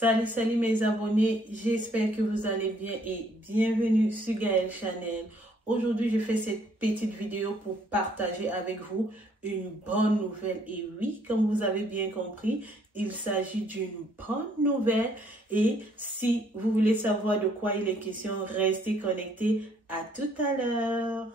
Salut mes abonnés, j'espère que vous allez bien et bienvenue sur Gaëlle Channel. Aujourd'hui, je fais cette petite vidéo pour partager avec vous une bonne nouvelle. Et oui, comme vous avez bien compris, il s'agit d'une bonne nouvelle. Et si vous voulez savoir de quoi il est question, restez connectés. À tout à l'heure.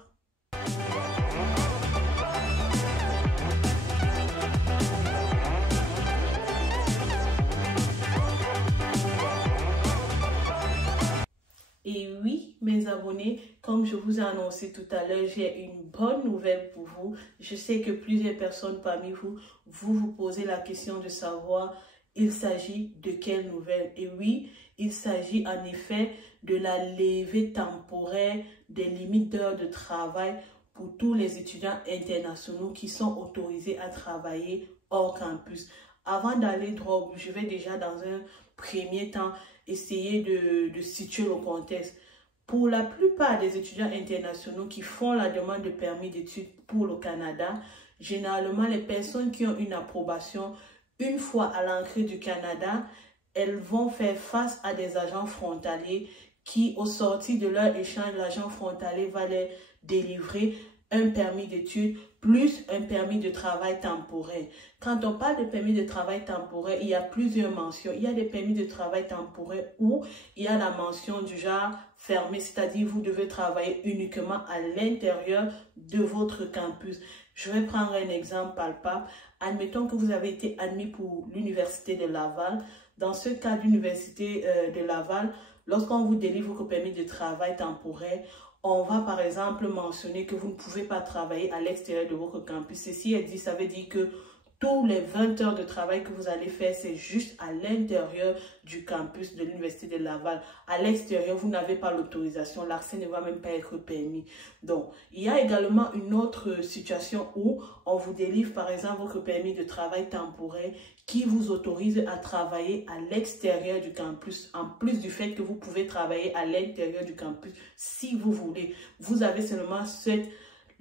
Et oui, mes abonnés, comme je vous ai annoncé tout à l'heure, j'ai une bonne nouvelle pour vous. Je sais que plusieurs personnes parmi vous, vous posez la question de savoir, il s'agit de quelle nouvelle? Et oui, il s'agit en effet de la levée temporaire des limites d'heures de travail pour tous les étudiants internationaux qui sont autorisés à travailler hors campus. Avant d'aller droit au but, je vais déjà dans un premier temps essayer de situer le contexte. Pour la plupart des étudiants internationaux qui font la demande de permis d'études pour le Canada, généralement les personnes qui ont une approbation, une fois à l'entrée du Canada, elles vont faire face à des agents frontaliers qui, au sortir de leur échange, l'agent frontalier va les délivrer un permis d'études plus un permis de travail temporaire. Quand on parle de permis de travail temporaire, il y a plusieurs mentions. Il y a des permis de travail temporaire où il y a la mention du genre fermé, c'est-à-dire vous devez travailler uniquement à l'intérieur de votre campus. Je vais prendre un exemple palpable. Admettons que vous avez été admis pour l'université de Laval. Dans ce cas d'université de Laval, lorsqu'on vous délivre votre permis de travail temporaire, on va par exemple mentionner que vous ne pouvez pas travailler à l'extérieur de votre campus. Ceci est dit, ça veut dire que tous les 20 heures de travail que vous allez faire, c'est juste à l'intérieur du campus de l'Université de Laval. À l'extérieur, vous n'avez pas l'autorisation. L'accès ne va même pas être permis. Donc, il y a également une autre situation où on vous délivre par exemple votre permis de travail temporaire qui vous autorise à travailler à l'extérieur du campus, en plus du fait que vous pouvez travailler à l'intérieur du campus si vous voulez. Vous avez seulement cette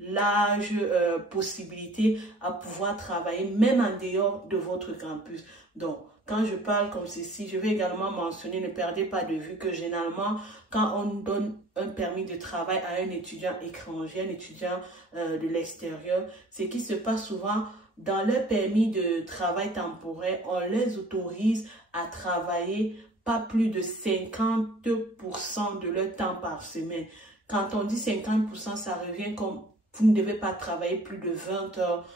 large possibilité à pouvoir travailler même en dehors de votre campus. Donc, quand je parle comme ceci, je vais également mentionner, ne perdez pas de vue que généralement, quand on donne un permis de travail à un étudiant étranger, un étudiant de l'extérieur, ce qui se passe souvent, dans leur permis de travail temporaire, on les autorise à travailler pas plus de 50% de leur temps par semaine. Quand on dit 50%, ça revient comme vous ne devez pas travailler plus de 20 heures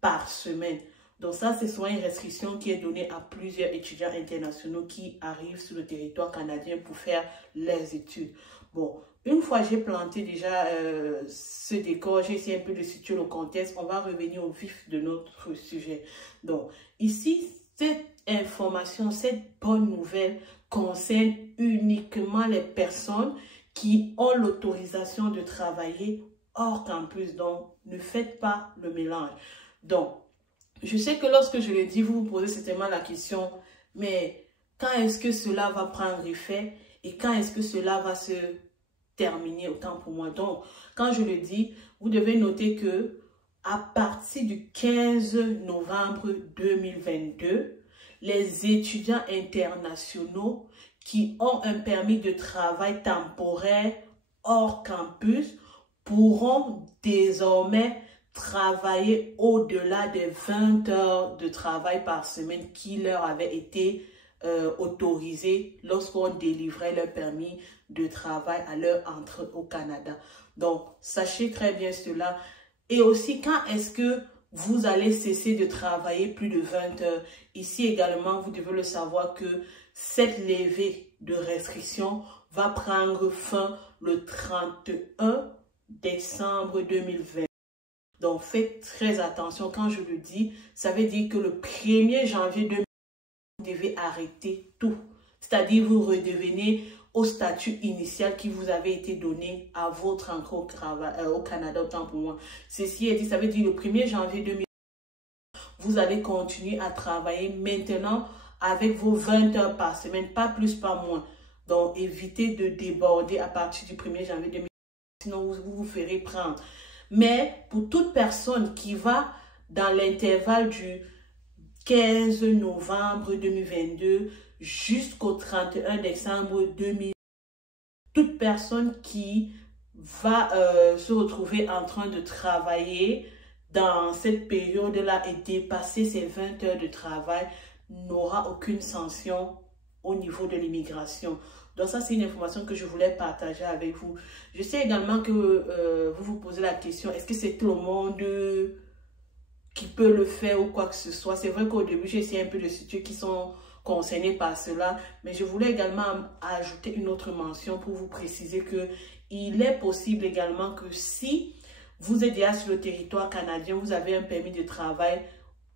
par semaine. Donc ça, c'est souvent une restriction qui est donnée à plusieurs étudiants internationaux qui arrivent sur le territoire canadien pour faire leurs études. Bon, une fois j'ai planté déjà ce décor, j'ai essayé un peu de situer le contexte, on va revenir au vif de notre sujet. Donc ici, cette information, cette bonne nouvelle concerne uniquement les personnes qui ont l'autorisation de travailler hors campus. Donc, ne faites pas le mélange. Donc, je sais que lorsque je le dis, vous vous posez certainement la question, mais quand est-ce que cela va prendre effet et quand est-ce que cela va se terminer, autant pour moi. Donc, quand je le dis, vous devez noter que à partir du 15 novembre 2022, les étudiants internationaux qui ont un permis de travail temporaire hors campus pourront désormais travailler au-delà des 20 heures de travail par semaine qui leur avaient été autorisées lorsqu'on délivrait leur permis de travail à leur entrée au Canada. Donc, sachez très bien cela. Et aussi, quand est-ce que vous allez cesser de travailler plus de 20 heures? Ici également, vous devez le savoir que cette levée de restriction va prendre fin le 31 décembre 2020. Donc, faites très attention. Quand je le dis, ça veut dire que le 1er janvier 2020, vous devez arrêter tout. C'est-à-dire, vous redevenez au statut initial qui vous avait été donné à votre entrée au Canada, autant pour moi. Ceci est dit, ça veut dire le 1er janvier 2020, vous allez continuer à travailler maintenant avec vos 20 heures par semaine, pas plus, pas moins. Donc, évitez de déborder à partir du 1er janvier 2020, sinon vous vous ferez prendre. Mais pour toute personne qui va dans l'intervalle du 15 novembre 2022 jusqu'au 31 décembre 2022. Toute personne qui va se retrouver en train de travailler dans cette période-là et dépasser ses 20 heures de travail n'aura aucune sanction au niveau de l'immigration. Donc ça, c'est une information que je voulais partager avec vous. Je sais également que vous vous posez la question, est-ce que c'est tout le monde qui peut le faire ou quoi que ce soit? C'est vrai qu'au début, j'ai essayé un peu de situer qui sont concernés par cela, mais je voulais également ajouter une autre mention pour vous préciser que il est possible également que si vous êtes déjà sur le territoire canadien, vous avez un permis de travail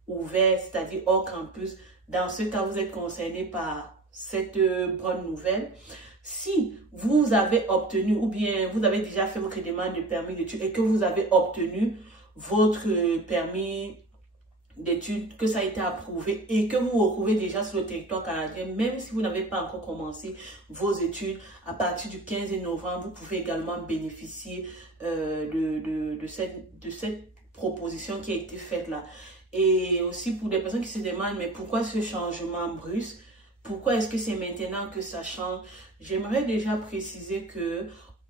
ouvert, c'est-à-dire hors campus, dans ce cas, vous êtes concerné par cette bonne nouvelle. Si vous avez obtenu ou bien vous avez déjà fait votre demande de permis d'études et que vous avez obtenu votre permis d'études, que ça a été approuvé et que vous vous retrouvez déjà sur le territoire canadien, même si vous n'avez pas encore commencé vos études, à partir du 15 novembre, vous pouvez également bénéficier de cette proposition qui a été faite là. Et aussi pour les personnes qui se demandent, mais pourquoi ce changement brusque? Pourquoi est-ce que c'est maintenant que ça change? J'aimerais déjà préciser que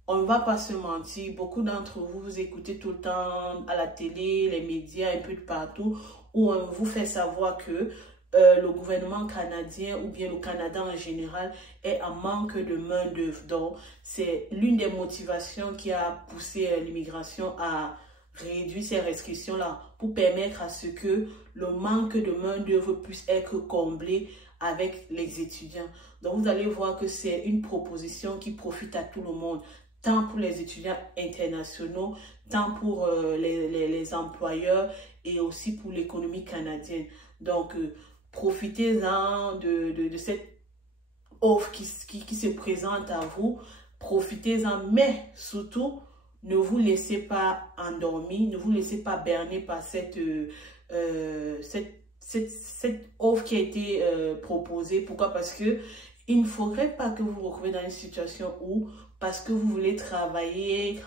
on ne va pas se mentir, beaucoup d'entre vous, vous écoutez tout le temps à la télé, les médias, un peu de partout, où on vous fait savoir que le gouvernement canadien ou bien le Canada en général est en manque de main-d'œuvre. Donc, c'est l'une des motivations qui a poussé l'immigration à réduire ces restrictions-là pour permettre à ce que le manque de main-d'œuvre puisse être comblé avec les étudiants. Donc, vous allez voir que c'est une proposition qui profite à tout le monde, tant pour les étudiants internationaux, tant pour les employeurs et aussi pour l'économie canadienne. Donc, profitez-en de cette offre qui se présente à vous. Profitez-en, mais surtout, ne vous laissez pas endormir, ne vous laissez pas berner par cette offre qui a été proposée. Pourquoi? Parce que il ne faudrait pas que vous vous retrouviez dans une situation où, parce que vous voulez travailler,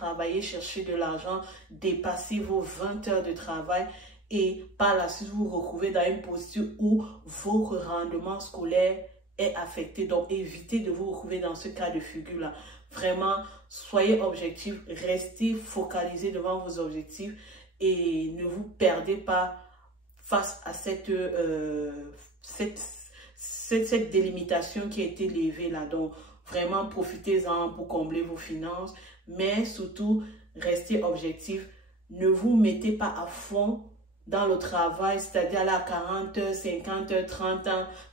chercher de l'argent, dépasser vos 20 heures de travail et par la suite vous vous retrouvez dans une posture où votre rendement scolaire est affecté. Donc, évitez de vous retrouver dans ce cas de figure-là. Vraiment, soyez objectifs, restez focalisés devant vos objectifs et ne vous perdez pas face à cette délimitation qui a été levée là. Donc, vraiment, profitez-en pour combler vos finances, mais surtout, restez objectifs. Ne vous mettez pas à fond dans le travail, c'est-à-dire là, 40 heures, 50 heures,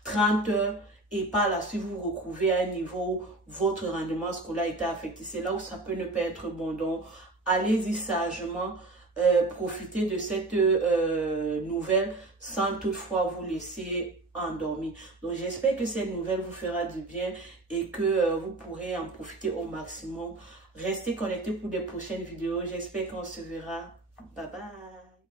30 heures, et par la suite, vous vous retrouvez à un niveau où votre rendement scolaire a été affecté. C'est là où ça peut ne pas être bon. Donc, allez-y sagement, profitez de cette nouvelle sans toutefois vous laisser endormir. Donc, j'espère que cette nouvelle vous fera du bien et que vous pourrez en profiter au maximum. Restez connectés pour des prochaines vidéos. J'espère qu'on se verra. Bye bye.